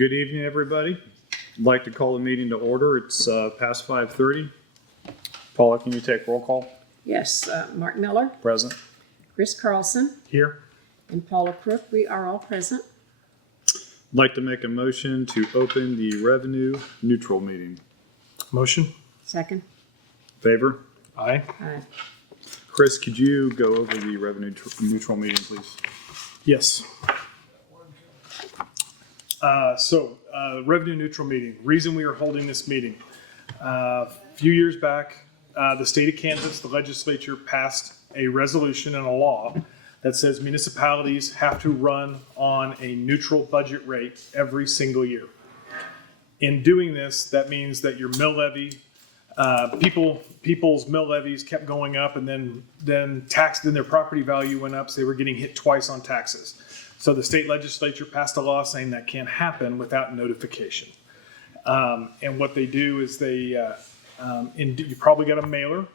Good evening, everybody. I'd like to call the meeting to order. It's past 5:30. Paula, can you take roll call? Yes, Mark Miller, Present. Chris Carlson, Here. and Paula Crook, we are all present. I'd like to make a motion to open the revenue neutral meeting. Motion? Second. Favor? Aye. Aye. Chris, could you go over the revenue neutral meeting, please? Yes. Revenue neutral meeting. Reason we are holding this meeting. A few years back, the state of Kansas, the legislature passed a resolution and a law that says municipalities have to run on a neutral budget rate every single year. In doing this, that means that your mill levy, people's mill levies kept going up, and then their property value went up, so they were getting hit twice on taxes. So the state legislature passed a law saying that can't happen without notification. And what they do is you probably got a mailer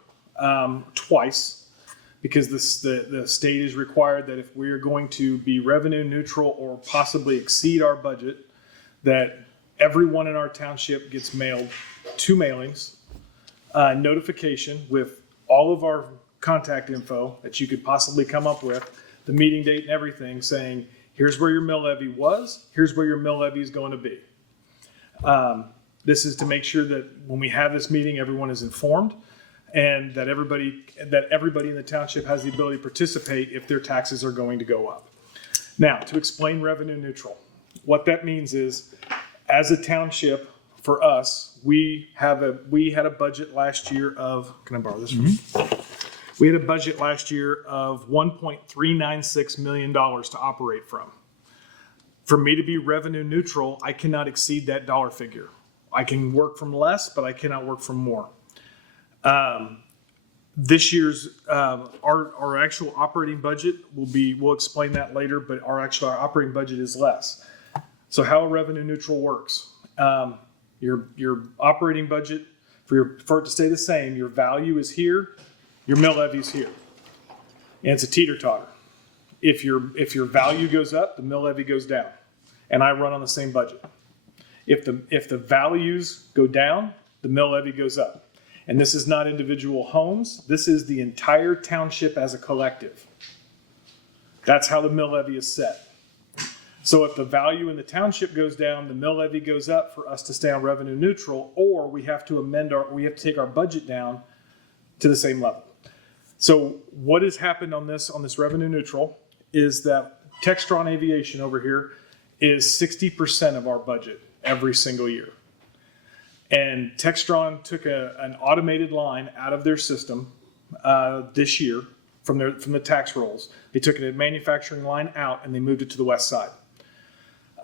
twice, because the state is required that if we're going to be revenue neutral or possibly exceed our budget, that everyone in our township gets mailed 2 mailings, notification with all of our contact info that you could possibly come up with, the meeting date and everything, saying, here's where your mill levy was, here's where your mill levy is going to be. This is to make sure that when we have this meeting, everyone is informed, and that everybody in the township has the ability to participate if their taxes are going to go up. Now, to explain revenue neutral, what that means is, as a township, for us, we had a budget last year of, can I borrow this from you? We had a budget last year of $1.396 million to operate from. For me to be revenue neutral, I cannot exceed that dollar figure. I can work from less, but I cannot work from more. This year's, our actual operating budget we'll explain that later, but our operating budget is less. So how revenue neutral works, your operating budget, for it to stay the same, your value is here, your mill levy is here. And it's a teeter-totter. If your value goes up, the mill levy goes down. And I run on the same budget. If the values go down, the mill levy goes up. And this is not individual homes. This is the entire township as a collective. That's how the mill levy is set. So if the value in the township goes down, the mill levy goes up for us to stay on revenue neutral, or we have to take our budget down to the same level. So what has happened on this revenue neutral is that Textron Aviation over here is 60% of our budget every single year. And Textron took an automated line out of their system this year from the tax rolls. They took a manufacturing line out and they moved it to the west side.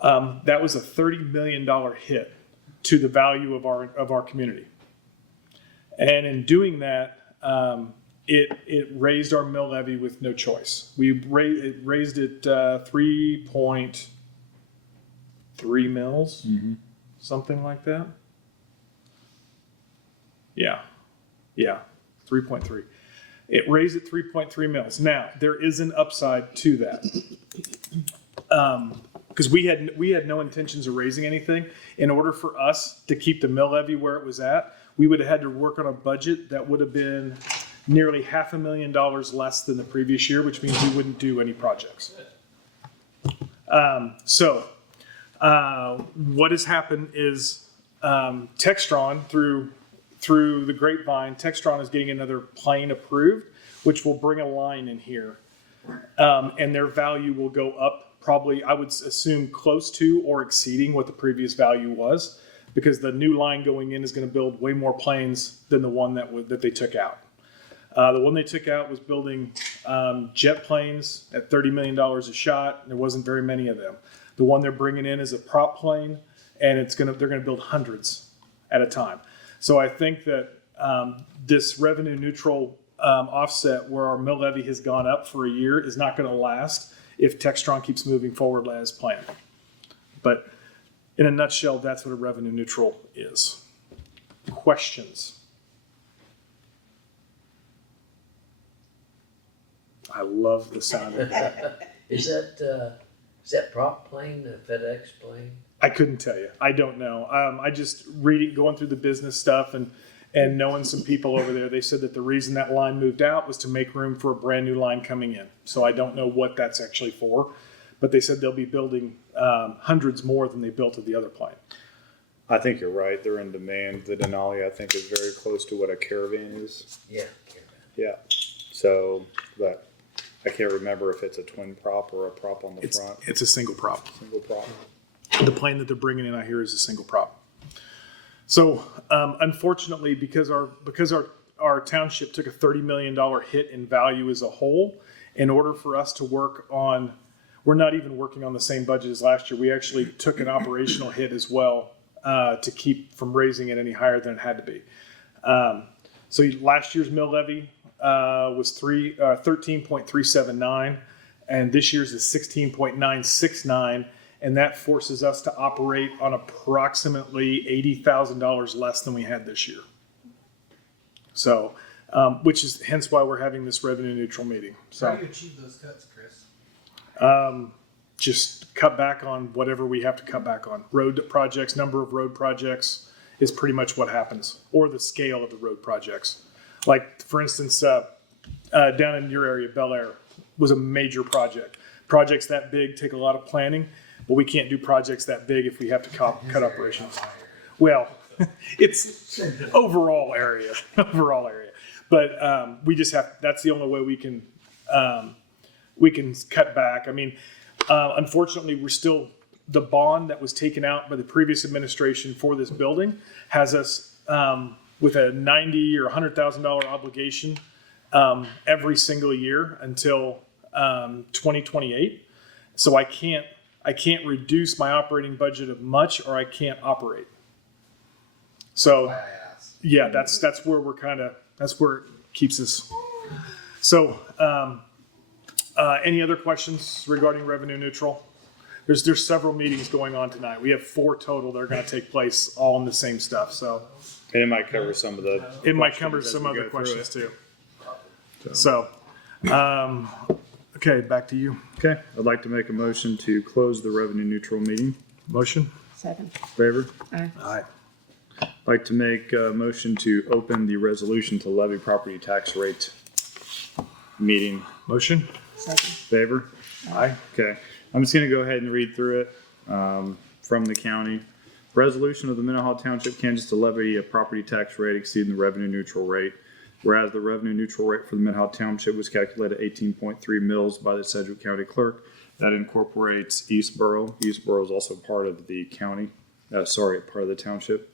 That was a $30 million hit to the value of our community. And in doing that, it raised our mill levy with no choice. It raised it 3.3 mils, something like that. Yeah, 3.3. It raised it 3.3 mils. Now there is an upside to that, because we had no intentions of raising anything. In order for us to keep the mill levy where it was at, we would have had to work on a budget that would have been nearly $500,000 less than the previous year, which means we wouldn't do any projects. What has happened is Textron, through the grapevine, Textron is getting another plane approved, which will bring a line in here. And their value will go up, probably, I would assume, close to or exceeding what the previous value was, because the new line going in is going to build way more planes than the one that they took out. The one they took out was building jet planes at $30 million a shot. There wasn't very many of them. The one they're bringing in is a prop plane, and they're going to build hundreds at a time. So I think that this revenue neutral offset, where our mill levy has gone up for a year, is not going to last if Textron keeps moving forward as planned. But in a nutshell, that's what a revenue neutral is. Questions? I love the sound of that. Is that prop plane, the FedEx plane? I couldn't tell you. I don't know. I just going through the business stuff and knowing some people over there, they said that the reason that line moved out was to make room for a brand new line coming in. So I don't know what that's actually for, but they said they'll be building hundreds more than they built at the other plant. I think you're right. They're in demand. The Denali, I think, is very close to what a Caravan is. Yeah. Yeah. So, but I can't remember if it's a twin prop or a prop on the front. It's a single prop. Single prop. The plane that they're bringing in out here is a single prop. So unfortunately, because our township took a $30 million hit in value as a whole, in order for us to work on, we're not even working on the same budget as last year. We actually took an operational hit as well to keep from raising it any higher than it had to be. So last year's mill levy was 13.379, and this year's is 16.969. And that forces us to operate on approximately $80,000 less than we had this year. So, which is hence why we're having this revenue neutral meeting. So, How do you achieve those cuts, Chris? just cut back on whatever we have to cut back on. Road projects, number of road projects is pretty much what happens, or the scale of the road projects. Like, for instance, down in your area, Bel Air was a major project. Projects that big take a lot of planning. But we can't do projects that big if we have to cut operations. Well, it's overall area. But we just have, that's the only way we can cut back. I mean, unfortunately, we're still, the bond that was taken out by the previous administration for this building has us with a $90,000 or $100,000 obligation every single year until 2028. So I can't reduce my operating budget of much, or I can't operate. So, yeah, that's where we're that's where it keeps us. So, any other questions regarding revenue neutral? There's several meetings going on tonight. We have 4 total that are going to take place all on the same stuff. So, And it might cover some of the. it might cover questions as some we other go through questions it. too. So, okay, back to you. Okay, I'd like to make a motion to close the revenue neutral meeting. Motion? Second. Favor? Aye. Aye. I'd like to make a motion to open the resolution to levy property tax rate meeting. Motion? Second. Favor? Aye. Okay, I'm just gonna go ahead and read through it from the county. Resolution of the Minnehaha Township, Kansas to levy a property tax rate exceeding the revenue neutral rate. Whereas the revenue neutral rate for the Minnehaha Township was calculated at 18.3 mils by the Sedgwick County Clerk. That incorporates Eastboro. Eastboro is also part of the county, part of the township.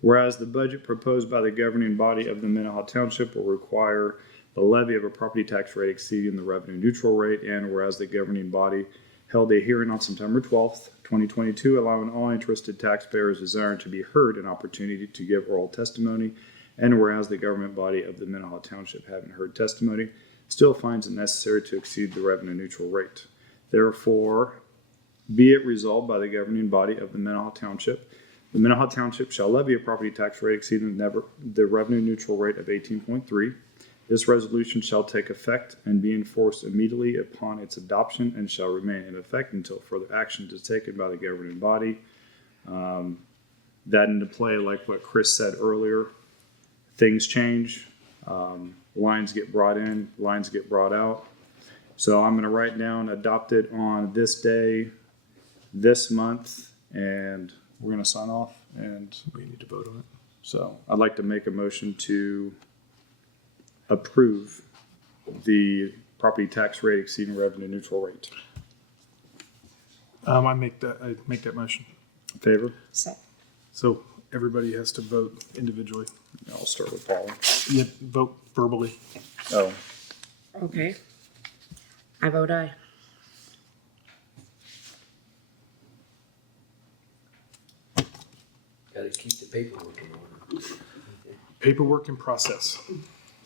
Whereas the budget proposed by the governing body of the Minnehaha Township will require the levy of a property tax rate exceeding the revenue neutral rate, and whereas the governing body held a hearing on September 12th, 2022, allowing all interested taxpayers desiring to be heard an opportunity to give oral testimony, and whereas the government body of the Minnehaha Township, having heard testimony, still finds it necessary to exceed the revenue neutral rate. Therefore, be it resolved by the governing body of the Minnehaha Township, the Minnehaha Township shall levy a property tax rate exceeding the revenue neutral rate of 18.3. This resolution shall take effect and be enforced immediately upon its adoption and shall remain in effect until further action is taken by the governing body. That into play, like what Chris said earlier, things change, lines get brought in, lines get brought out. So I'm going to write down adopted on this day, this month, and we're going to sign off, and We need to vote on it. so I'd like to make a motion to approve the property tax rate exceeding revenue neutral rate. I make that motion. In favor? Second. So everybody has to vote individually. I'll start with Paul. You vote verbally. Oh, Okay. I vote aye. Gotta keep the paperwork in order. Paperwork in process.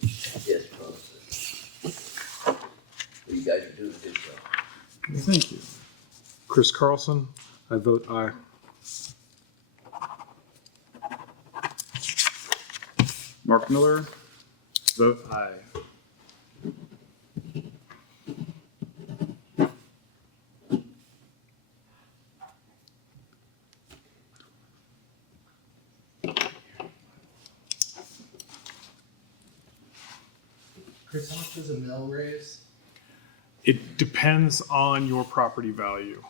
Yes, process. Well, you guys are doing a good job. thank you. Chris Carlson, I vote aye. Mark Miller, vote aye. Chris, how much does a mill raise? It depends on your property value.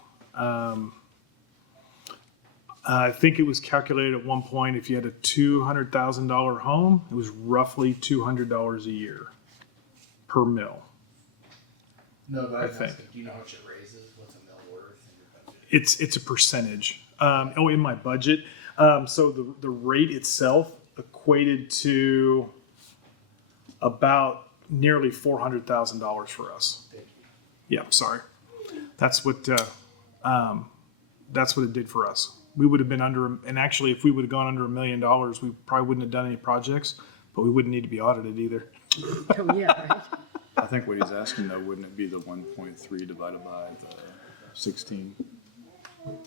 I think it was calculated at one point, if you had a $200,000 home, it was roughly $200 a year per mill. No, but I I'm think. asking, do you know how much it raises? What's a mill worth in your budget? It's a percentage. In my budget. So the rate itself equated to about nearly $400,000 for us. Thank you. Yeah, sorry. That's what it did for us. We would have been under, and actually, if we would have gone under $1 million, we probably wouldn't have done any projects, but we wouldn't need to be audited either. Oh, yeah, right. I think what he's asking though, wouldn't it be the 1.3 divided by the 16?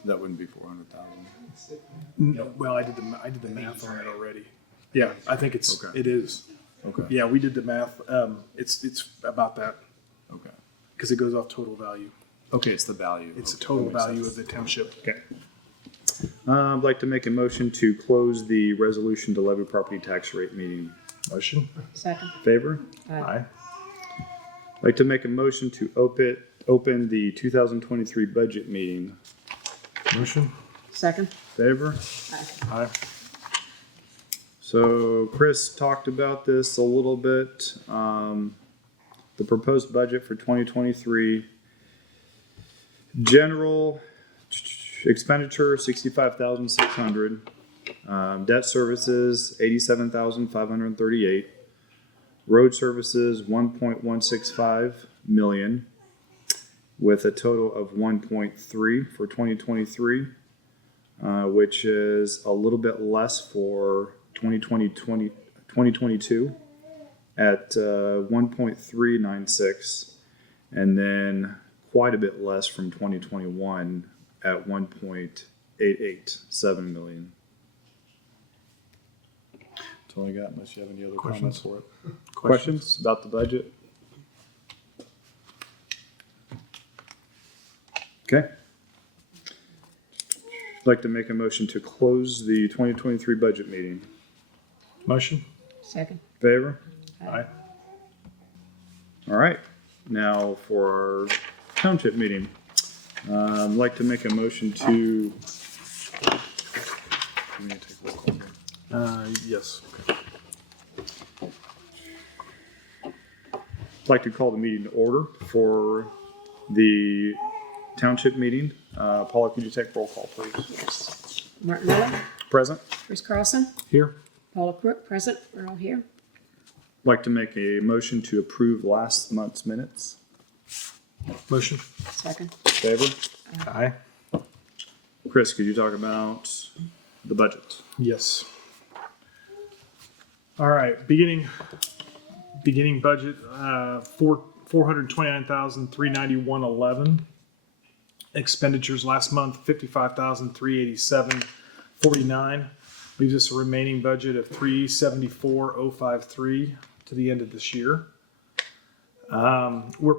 That wouldn't be 400,000. Well, I did the math on it already. Yeah, I think it Okay. is. Okay. Yeah, we did the math. It's about that Okay. because it goes off total value. Okay, it's the value. It's the Okay, total that makes value sense. of the township. Okay. I'd like to make a motion to close the resolution to levy property tax rate meeting. Motion. Second. Favor? Aye. I'd like to make a motion to open the 2023 budget meeting. Motion. Second. Favor? Aye. Aye. So Chris talked about this a little bit. The proposed budget for 2023. General expenditure, 65,600. Debt services, 87,538. Road services, 1.165 million, with a total of 1.3 for 2023, which is a little bit less for 2022 at 1.396, and then quite a bit less from 2021 at 1.887 million. That's all I got, unless you have any other Questions? comments for it. Questions about the budget? Okay. I'd like to make a motion to close the 2023 budget meeting. Motion. Second. Favor? Aye. All right. Now for our township meeting. I'd like to make a motion to. We need to take a roll call here. Yes. I'd like to call the meeting to order for the township meeting. Paula, could you take roll call, please? Martin Miller, Present. Chris Carlson, Here. Paula Crook, present. We're all here. I'd like to make a motion to approve last month's minutes. Motion. Second. Favor? Aye. Chris, could you talk about the budget? Yes. All right. Beginning budget, $429,391.11. Expenditures last month, $55,387.49. Leaves us a remaining budget of $374,053 to the end of this year. We're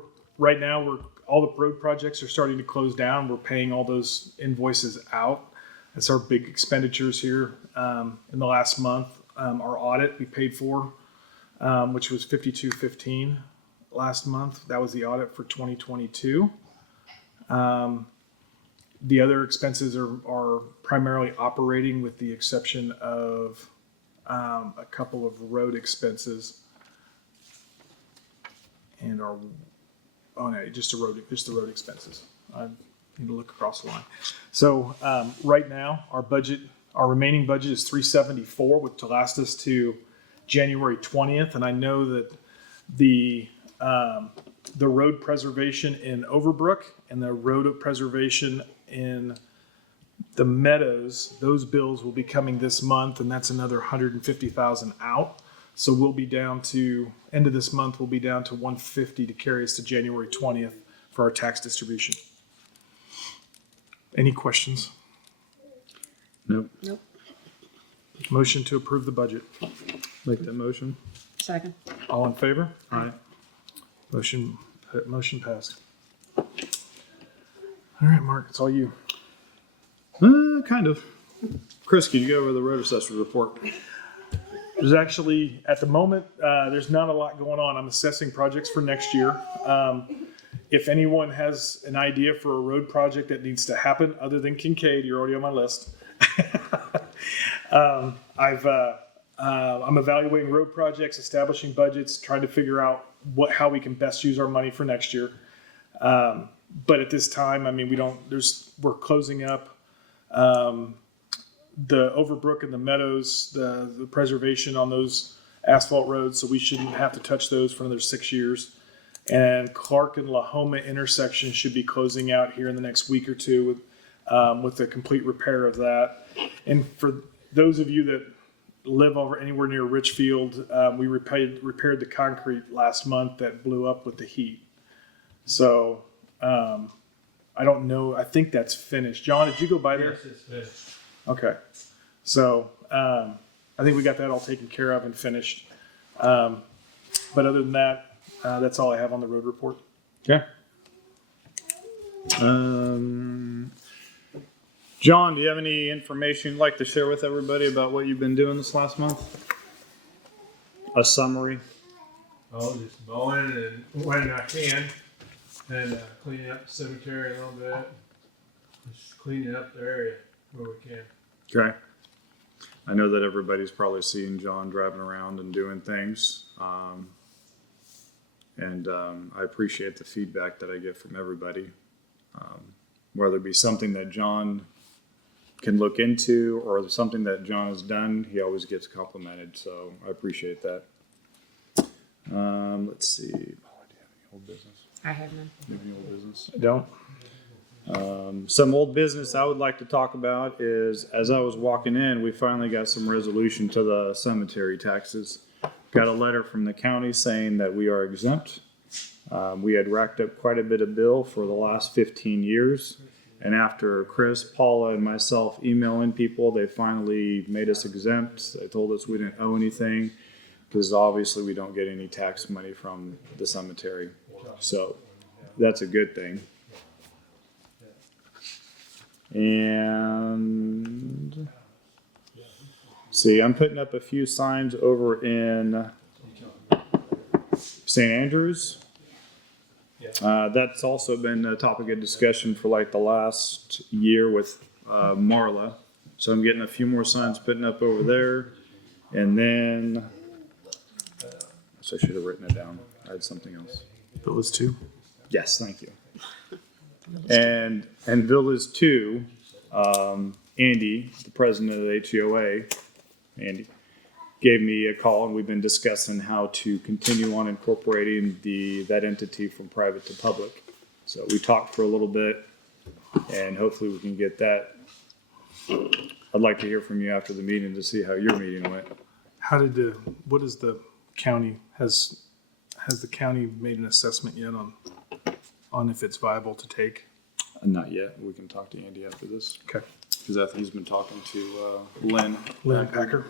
all the road projects are starting to close down. We're paying all those invoices out. That's our big expenditures here in the last month. Our audit we paid for, which was $52.15 last month. That was the audit for 2022. The other expenses are primarily operating, with the exception of a couple of road expenses, and just the road expenses. I need to look across the line. So right now, our remaining budget is $374, which to last us to January 20th. And I know that the road preservation in Overbrook and the road preservation in the Meadows, those bills will be coming this month, and that's another $150,000 out. So we'll be down to end of this month. We'll be down to $150 to carry us to January 20th for our tax distribution. Any questions? Nope. Nope. Motion to approve the budget. Make that motion. Second. All in favor? Aye. Motion passed. All right, Mark, it's all you. Kind of. Chris, can you go over the road assessor report? There's actually, at the moment, there's not a lot going on. I'm assessing projects for next year. If anyone has an idea for a road project that needs to happen other than Kincaid, you're already on my list. I'm evaluating road projects, establishing budgets, trying to figure out how we can best use our money for next year. But at this time, I mean, we're closing up the Overbrook and the Meadows, the preservation on those asphalt roads, so we shouldn't have to touch those for another 6 years. And Clark and Lahoma intersection should be closing out here in the next week or two with the complete repair of that. And for those of you that live over anywhere near Richfield, we repaired the concrete last month that blew up with the heat. So I don't know. I think that's finished. John, did you go by there? Yes, it's finished. Okay. So I think we got that all taken care of and finished. But other than that, that's all I have on the road report. Okay. John, do you have any information you'd like to share with everybody about what you've been doing this last month? A summary. Oh, just mowing and when I can, and cleaning up the cemetery a little bit. Just cleaning up the area where we can. Okay. I know that everybody's probably seeing John driving around and doing things. I appreciate the feedback that I get from everybody. Whether it be something that John can look into or something that John has done, he always gets complimented. So I appreciate that. Let's see. Do you have any old business? I have none. Do you have any old business? I don't. Some old business I would like to talk about is, as I was walking in, we finally got some resolution to the cemetery taxes. Got a letter from the county saying that we are exempt. We had racked up quite a bit of bill for the last 15 years. And after Chris, Paula, and myself emailing people, they finally made us exempt. They told us we didn't owe anything because obviously we don't get any tax money from the cemetery. So that's a good thing. And see, I'm putting up a few signs over in St. Andrews. That's also been a topic of discussion for like the last year with Marla. So I'm getting a few more signs putting up over there. And then, so I should have written it down. I had something else. Those two. Yes, thank you. And Villas 2, Andy, the president of the HOA, Andy, gave me a call, and we've been discussing how to continue on incorporating that entity from private to public. So we talked for a little bit, and hopefully we can get that. I'd like to hear from you after the meeting to see how your meeting went. What is the county, has the county made an assessment yet on if it's viable to take? Not yet. We can talk to Andy after this. Okay. Because I think he's been talking to Lynn. Lynn Packer?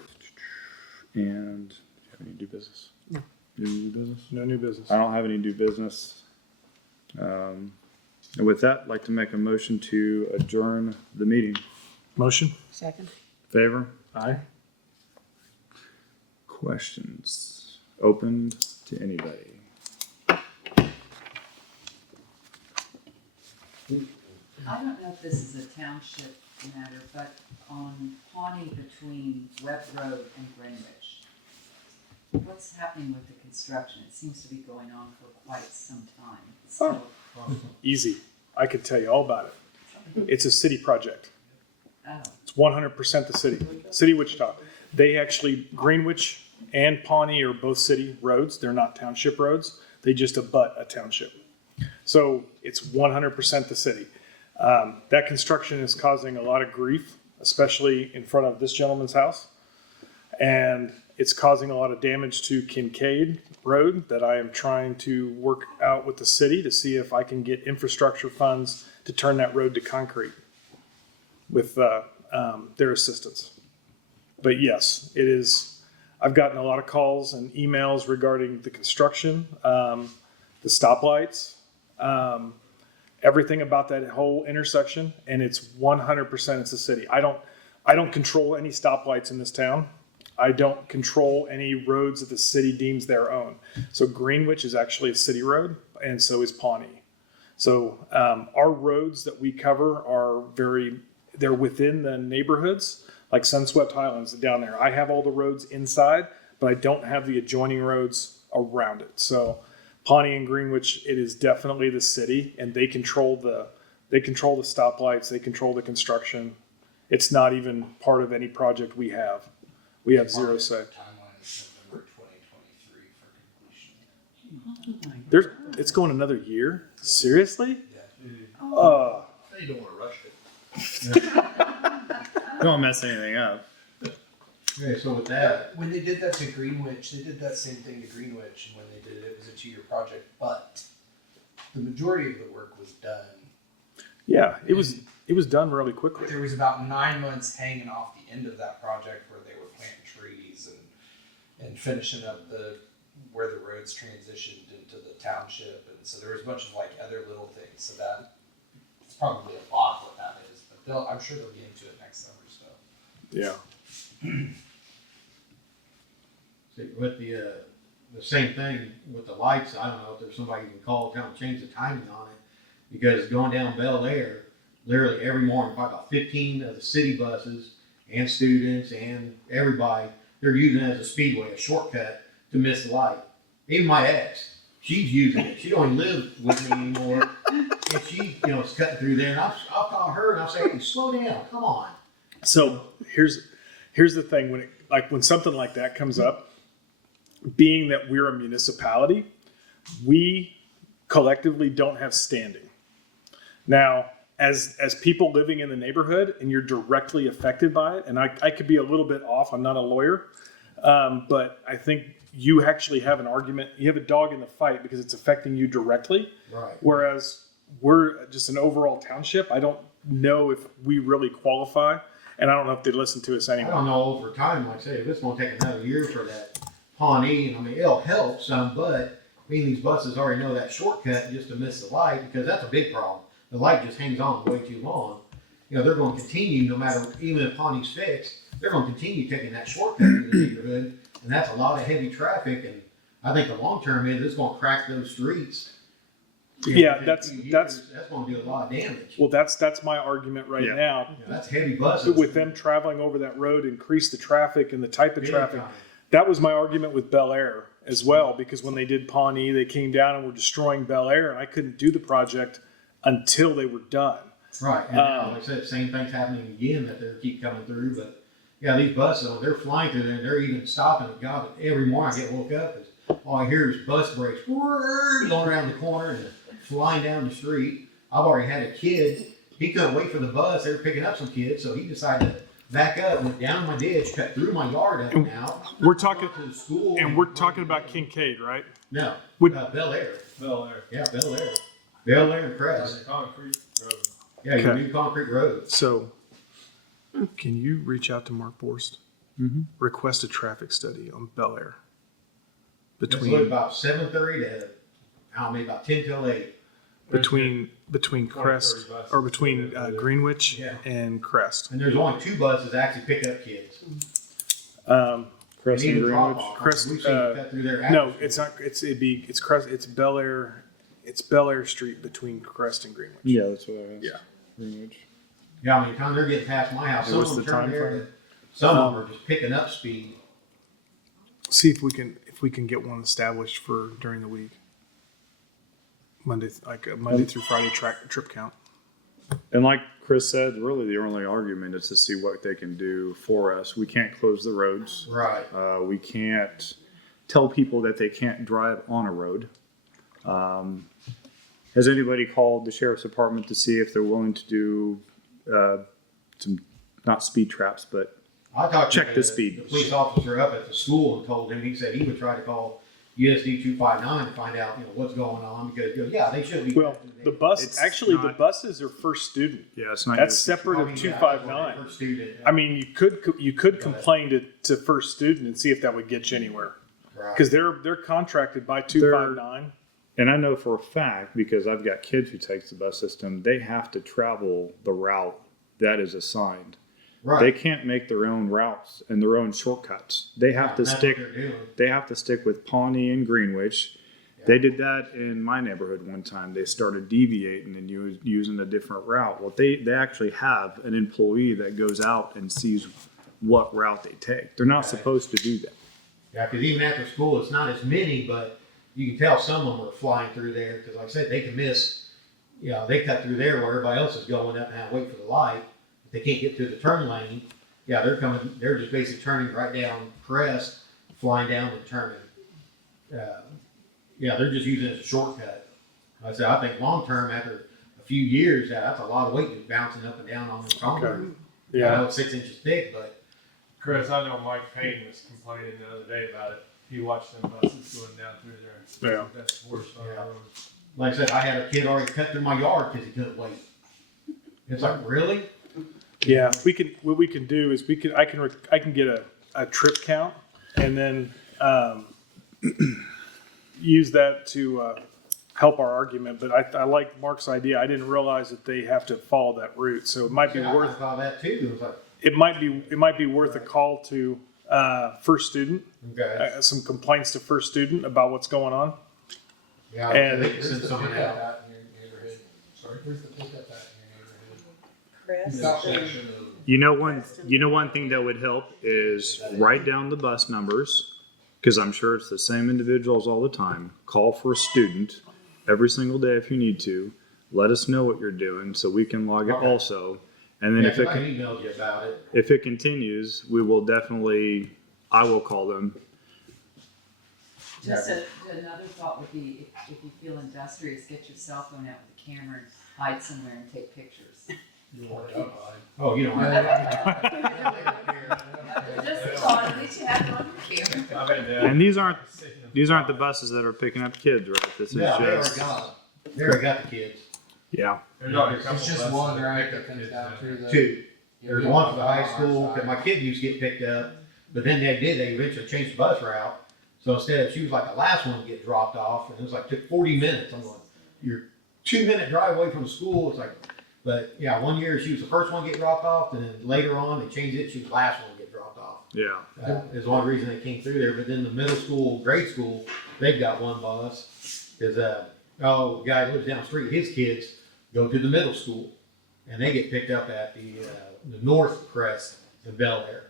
And do you have any new business? No. Any new business? No new business. I don't have any new business. And with that, I'd like to make a motion to adjourn the meeting. Motion? Second. Favor? Aye. Questions? Opened to anybody? I don't know if this is a township matter, but on Pawnee between Webb Road and Greenwich, what's happening with the construction? It seems to be going on for quite some time. So, Easy. I could tell you all about it. It's a city project. oh, It's 100% the city. City of Wichita. They actually, Greenwich and Pawnee are both city roads. They're not township roads. They just abut a township. So it's 100% the city. That construction is causing a lot of grief, especially in front of this gentleman's house. And it's causing a lot of damage to Kincaid Road that I am trying to work out with the city to see if I can get infrastructure funds to turn that road to concrete with their assistance. But yes, it is. I've gotten a lot of calls and emails regarding the construction, the stoplights, everything about that whole intersection, and it's 100% it's the city. I don't control any stoplights in this town. control any roads that the city deems their own. So Greenwich is actually a city road, and so is Pawnee. So our roads that we cover are they're within the neighborhoods, like Sunswept Highlands down there. I have all the roads inside, but I don't have the adjoining roads around it. So Pawnee and Greenwich, it is definitely the city, and they control the stoplights, they control the construction. It's not even part of any project we have. We have zero say. Timeline is November 2023 for completion. It's going another year? Seriously? Oh, You don't wanna rush it. Don't mess anything up. Okay, so with that, When they did that to Greenwich, they did that same thing to Greenwich, and when they did it, it was a 2-year project, but the majority of the work was done. Yeah, it was done really quickly. There was about 9 months hanging off the end of that project where they were planting trees and finishing up where the roads transitioned into the township, and so there was a bunch of like other little things. So that's probably a lot of what that is, but I'm sure they'll get into it next summer. So Yeah. see, with the same thing with the lights, I don't know if there's somebody you can call, tell them to change the timing on it. Because going down Bel Air, literally every morning, probably about 15 of the city buses and students and everybody, they're using it as a speedway, a shortcut to miss the light. Even my ex, she's using it. She don't even live with me anymore. And she, is cutting through there. And I'll call her and I'll say, hey, slow down, come on. So here's the thing, when something like that comes up, being that we're a municipality, we collectively don't have standing. Now, as people living in the neighborhood and you're directly affected by it, and I could be a little bit off, I'm not a lawyer, but I think you actually have an argument, you have a dog in the fight because it's affecting you directly. Right. Whereas we're just an overall township, I don't know if we really qualify, and I don't know if they listen to us I anyway. don't know over time, like I say, if it's gonna take another year for that Pawnee, I mean, it'll help some, but these buses already know that shortcut just to miss the light, because that's a big problem. The light just hangs on way too long. They're going to continue, no matter, even if Pawnee's fixed, they're going to continue taking that shortcut in the neighborhood, and that's a lot of heavy traffic, and I think the long term is it's going to crack those streets. Yeah, In a that's few years, that's that's going to do a lot of damage. well, that's my argument right Yeah. now. That's heavy buses. With them traveling over that road, increase the traffic and the type of Big traffic. time. That was my argument with Bel Air as well, because when they did Pawnee, they came down and were destroying Bel Air, and I couldn't do the project until they were done. Right, and now, like I said, same thing's happening again, that they keep coming through, but yeah, these buses, they're flying through there, and they're even stopping. God, every morning I get woke up, all I hear is bus brakes going around the corner and flying down the street. I've already had a kid, he couldn't wait for the bus, they were picking up some kids, so he decided to back up, went down my ditch, cut through my yard up and out. We're talking, To the school. and we're talking about Kincaid, right? No, Would- Bel Air. Bel Air. Yeah, Bel Air. Bel Air and Crest. That's a concrete road. Yeah, your Okay. new concrete roads. So, can you reach out to Mark Borst? Mm-hmm. Request a traffic study on Bel Air. It's Between about 7:30 to, maybe about 10 till 8. between 20, Crest 30 buses. or between Greenwich Yeah. and Crest. And there's only 2 buses that actually pick up kids. Crest And and even drop Greenwich. off. Crest, We've seen it cut through there. No, after it's school. not. It's Crest. It's Bel Air. It's Bel Air Street between Crest and Greenwich. Yeah, that's what I asked. Yeah. Greenwich. Yeah, I mean, time they're getting past my house. Yeah, Some what's of them the turn time there, frame? but some of them are just picking up speed. See if we can get one established for during the week. Monday, like a Monday through Friday trip count. And like Chris said, really the only argument is to see what they can do for us. We can't close the roads. Right. We can't tell people that they can't drive on a road. Has anybody called the sheriff's department to see if they're willing to do some, not speed traps, but I talked Check to the speed. the police officer up at the school and told him, he said he would try to call USD 259 to find out, what's going on, because, yeah, they should be. Well, the bus It's actually the not- buses are first student. yeah, it's not. That's your- separate I of mean, 259. for student. I mean, you could complain to first student and see if that would get you anywhere, Right. because they're contracted by 259. And I know for a fact, because I've got kids who take the bus system, they have to travel the route that is assigned. Right. They can't make their own routes and their own shortcuts. They have to That's what stick. they're doing. They have to stick with Pawnee and Greenwich. Yeah. They did that in my neighborhood one time. They started deviating and using a different route. Well, they actually have an employee that goes out and sees what route they take. They're not Right. supposed to do that. Yeah, because even after school, it's not as many, but you can tell some of them are flying through there. Because like I said, they can miss, they cut through there where everybody else is going up and have to wait for the light. If they can't get through the turn lane, they're just basically turning right down Crest, flying down and turning. They're just using it as a shortcut. Like I said, I think long term, after a few years, that's a lot of weight just bouncing up and down on the concrete. I know it's 6 inches thick, but Chris, I know Mike Payne was complaining the other day about it. He watched them buses going down through there. Yeah. That's worse on the Yeah. road. like I said, I had a kid already cut through my yard because he couldn't wait. It's like, really? Yeah, what we can do is I can get a trip count and then use that to help our argument. But I like Mark's idea. I didn't realize that they have to follow that route, so it might be Yeah, I worth thought that too. It was like, it might be worth a call to first student, okay. some complaints to first student about what's going on. Yeah, And- they can send someone out. at in your neighborhood? Sorry? Where's the pickup at in your neighborhood? Chris, That section of. You know one thing that would help is write down the bus numbers, because I'm sure it's the same individuals all the time. Call for a student every single day if you need to. Let us know what you're doing so we can log it Okay. also. And then Yeah, if it 'cause I emailed you about it. if it continues, I will call them. Just another thought would be, if you feel industrious, get your cell phone out with a camera and hide somewhere and take pictures. Oh, you don't have Just a thought, at least you have it on your camera. I've had that. And these aren't the buses that are picking up kids, right? This is Yeah, just they already got the kids. yeah. There's already a couple It's just buses one, that right, pick that up comes kids down down through there. the. Two. There's one for the high On our school, side. because my kid used to get picked up, but then they eventually changed the bus route. So instead, she was like the last one to get dropped off, and it was like, took 40 minutes. I'm going, you're 2-minute drive away from the school. It's like, but yeah, one year she was the first one to get dropped off, and then later on, they changed it, she was the last one to get dropped off. Yeah. Is one reason they came through there, but then the middle school, grade school, they've got one bus. Cause, the guy that lives down the street, his kids go to the middle school and they get picked up at the North Crest in Bel Air.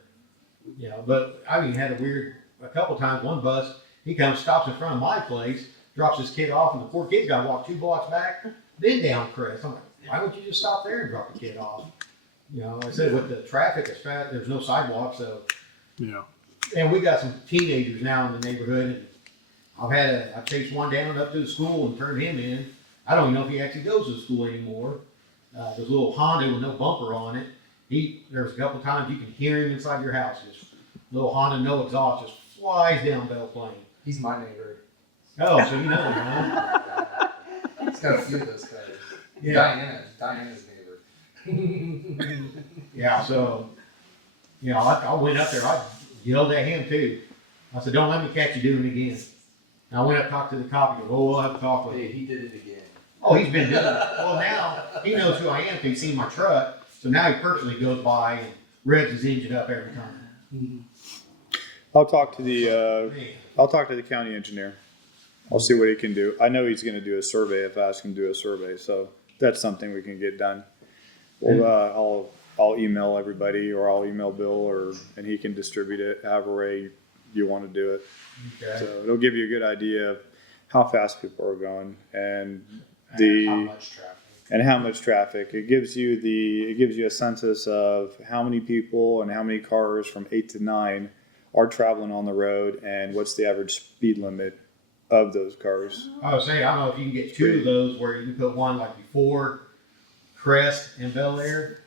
But I mean, had a couple times, one bus, he comes, stops in front of my place, drops his kid off, and the poor kid's gotta walk 2 blocks back, then down Crest. I'm like, why don't you just stop there and drop the kid off? Like I said, with the traffic, it's fast, there's no sidewalk, so. Yeah. And we got some teenagers now in the neighborhood. And I chased one down up to the school and turned him in. I don't even know if he actually goes to the school anymore. There's a little Honda with no bumper on it. There's a couple times you can hear him inside your house. This little Honda, no exhaust, just flies down Belle Plaine. He's my neighbor. Oh, so you know him, huh? He's got a few of those guys. Yeah. Diana's neighbor. Yeah, so, I went up there, I yelled at him too. I said, don't let me catch you doing it again. And I went up and talked to the cop, and go, oh, we'll have to talk with Hey, him. he did it again. Oh, he's been doing it. Well, now, he knows who I am, because he's seen my truck, so now he personally goes by and revs his engine up every time. I'll talk to the county engineer. I'll see what he can do. I know he's going to do a survey if I ask him to do a survey, so that's something we can get done. Well, I'll email everybody, or I'll email Bill, and he can distribute it however way you want to do it. Okay. So it'll give you a good idea of how fast people are going and How much traffic. how much traffic. It gives you a census of how many people and how many cars from 8 to 9 are traveling on the road, and what's the average speed limit of those cars. I was saying, I don't know if you can get 2 of those where you can put one like before Crest and Bel Air,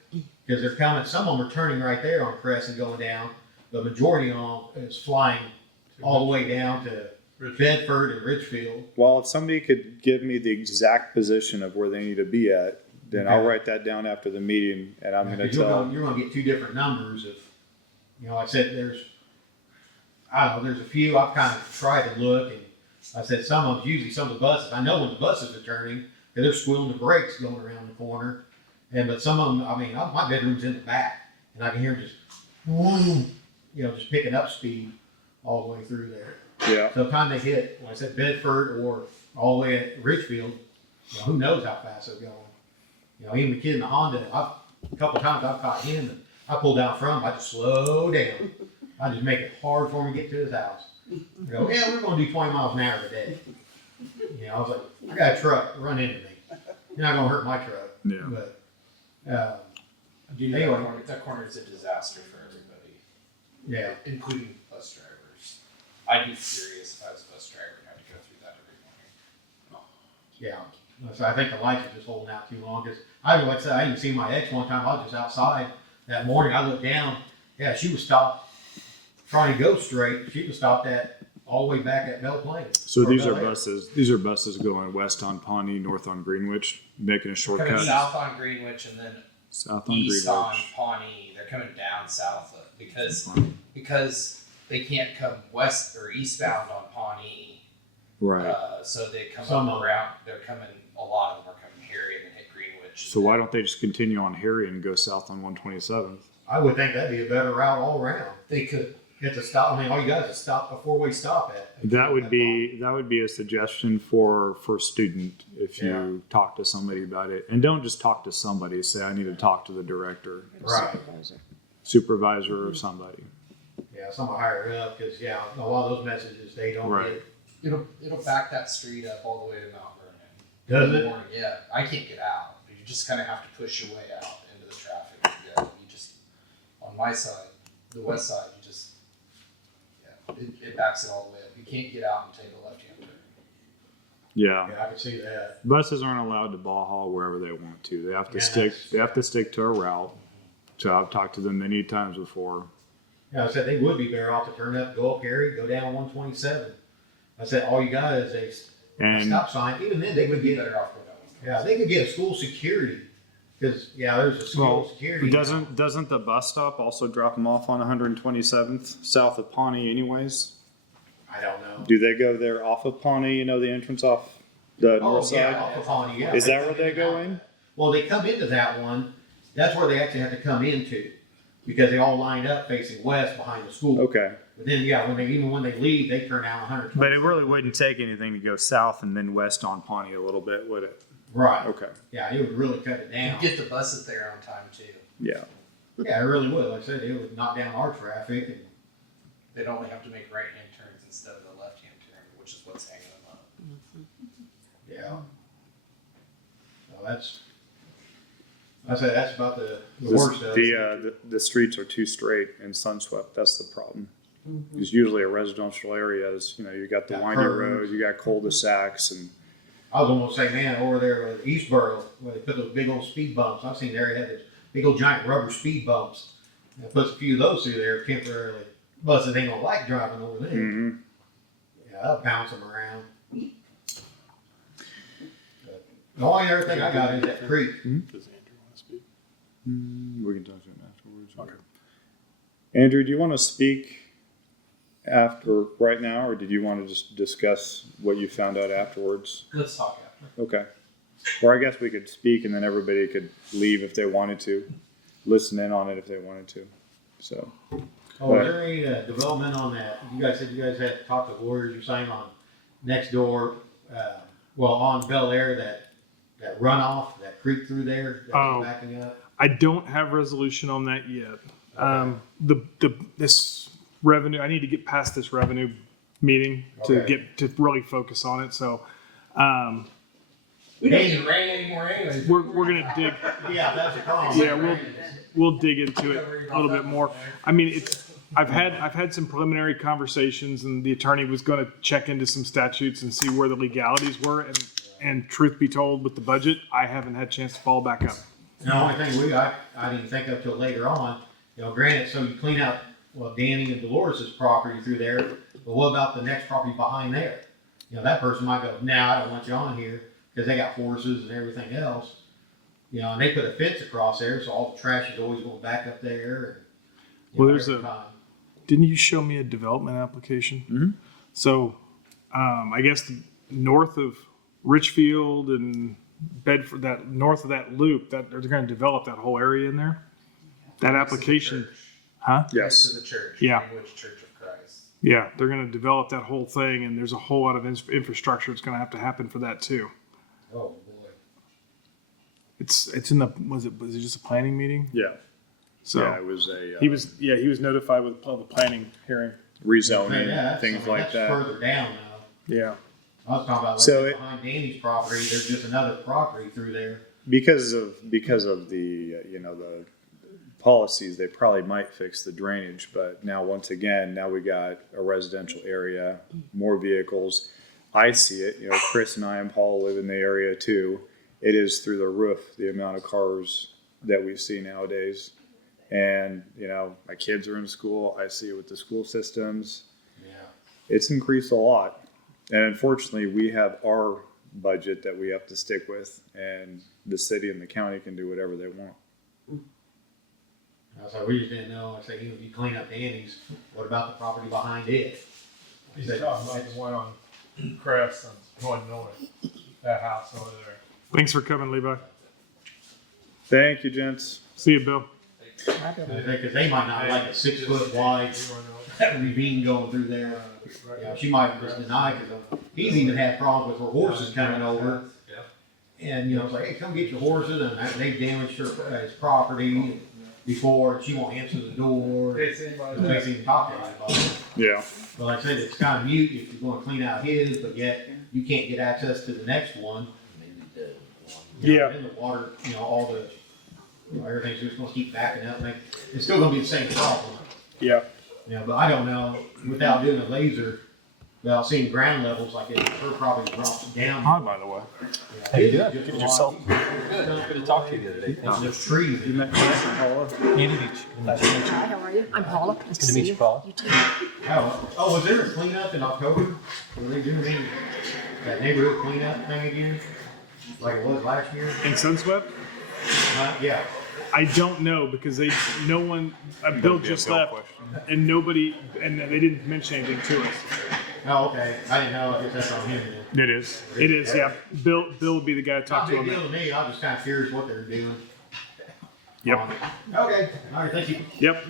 because they're coming, some of them are turning right there on Crest and going down. The majority of them is flying all the way down to Bedford and Richfield. Well, if somebody could give me the exact position of where they need to be at, then I'll Okay. write that down after the meeting, and I'm going to You're tell. gonna get 2 different numbers of, like I said, there's a few, I've kind of tried to look, and I said some of them, usually some of the buses, I know when the buses are turning, because they're squealing the brakes going around the corner. But some of them, my bedroom's in the back, and I can hear them just, just picking up speed all the way through there. Yeah. So the time they hit, like I said, Bedford or all the way at Richfield, who knows how fast they're going. Even the kid in the Honda, a couple of times I've caught him, and I pull down from him, I just slow down. I just make it hard for him to get to his house. I go, yeah, we're going to do 20 miles an hour today. I was like, I got a truck, run into me. You're not going to hurt my truck. Yeah. But, Do you know Anyway. that corner is a disaster for everybody, yeah. including bus drivers. I'd be furious if I was a bus driver and had to go through that every morning. Yeah, so I think the lights are just holding out too long. Cause like I said, I even seen my ex one time. I was just outside that morning. I looked down. Yeah, she was stopped trying to go straight. She was stopped at all the way back at Belle Plaine. So Or these are Bel Air. buses. These are buses going west on Pawnee, north on Greenwich, making a Coming shortcut south on Greenwich and then south on east on Greenwich. Pawnee. They're coming down south because they can't come west or eastbound on Pawnee. Right. So they come Some up of around. They're coming. A lot of them are coming Harry and then hit Greenwich. So why don't they just continue on Harry and go south on 127th? I would think that'd be a better route all around. They could. It's a stop. I mean, all you got is a four-way stop at. That would be a suggestion for student if you talk to somebody about it, and don't just talk to somebody. Say I need to talk to the director, Right. supervisor, or somebody. Yeah, somebody higher up because a lot of those messages they don't Right. get. It'll back that street up all the way to Mount Vernon. Does In the it? morning. Yeah, I can't get out. You just kind of have to push your way out into the traffic. And go. You just on my side, the west side, it backs it all the way up. You can't get out and take a left-hand turn. Yeah. Yeah, I can see that. Buses aren't allowed to ball haul wherever they want to. They have to Yeah, stick. that's- They have to stick to a route. So I've talked to them many times before. Yeah, I said they would be better off to turn up, go up Harry, go down 127. I said all you got is a And stop sign. Even then, they would Be get better off going that way. yeah, they could get a school security because there's a school security. doesn't the bus stop also drop them off on 127th south of Pawnee anyways? I don't know. Do they go there off of Pawnee? The entrance off the north side. Yeah, off of Pawnee, yeah. Is that They where come they in go and in? out. Well, they come into that one. That's where they actually have to come into because they all lined up facing west behind the school. Okay. But then, when they leave, they turn down 120. But it really wouldn't take anything to go south and then west on Pawnee a little bit, would it? Right. Okay. Yeah, it would really cut it down. Get the buses there on time too. Yeah. Yeah, it really would. Like I said, it would knock down our traffic. And, They'd only have to make right-hand turns instead of the left-hand turn, which is what's hanging them up. yeah. So that's about the worst of it. The streets are too straight and sunswept. That's the problem. It's usually a residential areas. You got the Got windy curves. road, you got cul-de-sacs, and I was almost saying, man, over there at Eastboro, where they put those big old speed bumps. I've seen there, they had those big old giant rubber speed bumps. It puts a few of those through there temporarily. Buses ain't gonna like driving over there. mhm. Yeah, that'll bounce them around. But the only other thing I got is that creek. Does Andrew want to speak? We can talk to him afterwards. Okay. Andrew, do you want to speak after right now, or did you want to just discuss what you found out afterwards? Let's talk after. Okay. Or I guess we could speak and then everybody could leave if they wanted to, listen in on it if they wanted to. So. Oh, is there any development on that? You guys said you guys had talked to lawyers. You're saying on next door, on Bel Air, that runoff, that creek through there Oh. that's backing up. I don't have resolution on that yet. This revenue, I need to get past this revenue meeting to Okay. get to really focus on it. So We don't get rain anymore anyways. we're gonna dig. Yeah, that's a problem. Yeah, we'll dig into it a little bit more. I mean, I've had some preliminary conversations, and the attorney was going to check into some statutes and see where the legalities were. And truth be told, with the budget, I haven't had a chance to follow back up. And the only thing I didn't think of till later on, granted, so you clean out, Danny and Dolores's property through there, but what about the next property behind there? That person might go, nah, I don't want you on here, because they got horses and everything else. And they put a fence across there, so all the trash is always going back up there. Well, there's every time. Didn't you show me a development application? Mhm. So, I guess north of Richfield and Bedford, that north of that loop, that they're going to develop that whole area in there. that Next to the application, church. huh? Next Yes. to the church. Yeah. Greenwich Church of Christ. Yeah, they're going to develop that whole thing, and there's a whole lot of infrastructure that's going to have to happen for that too. Oh, boy. It's in the was it just a planning meeting? Yeah. So Yeah, it was a he was notified with the planning hearing. rezoning, Yeah, things like that's that. further down now. Yeah. I was talking about like So it- behind Danny's property, there's just another property through there. Because of the the policies, they probably might fix the drainage, but now once again, now we got a residential area, more vehicles. I see it, Chris and I and Paul live in the area too. It is through the roof, the amount of cars that we see nowadays. And, my kids are in school, I see it with the school systems. Yeah. It's increased a lot. And unfortunately, we have our budget that we have to stick with, and the city and the county can do whatever they want. So we just didn't know. I said, if you clean up Danny's, what about the property behind it? I He's said, talking about the one on Crest going north, that house over there. Thanks for coming, Levi. Thank you, gents. See you, Bill. because they might not like a 6 foot wide ravine going through there. She might just deny because he's even had problems with her horses coming over. And, it's like, hey, come get your horses, and they damaged his property before, and she won't answer the door. They can't even talk to anybody. Yeah. But like I said, it's kind of mute if you're gonna clean out his, but yet you can't get access to the next one. Yeah. And the water, all the, everything's just gonna keep backing up, it's still gonna be the same problem. Yeah. But I don't know, without doing a laser, without seeing ground levels, like her probably drops down. Hi, by the way. How you doing? Get yourself. Good to talk to you the other day. And there's trees. You met Chris and Paula? Andy Beach. Nice to meet you. Hi, how are you? I'm Paula. Nice Good to meet you, Paula. You too. Oh, was there a cleanup in October? Were they doing that neighborhood cleanup thing again? Like it was last year? In Sunswept? Yeah. I don't know because no one, Bill just left and nobody, and they didn't mention anything to us. Oh, okay. I didn't know. I guess that's on him then. It is. It is, yeah. Bill will be the guy to talk Not to a big on deal that. to me. I was just kind of curious what they were doing. Yep. Okay. All right. Thank you. Yep.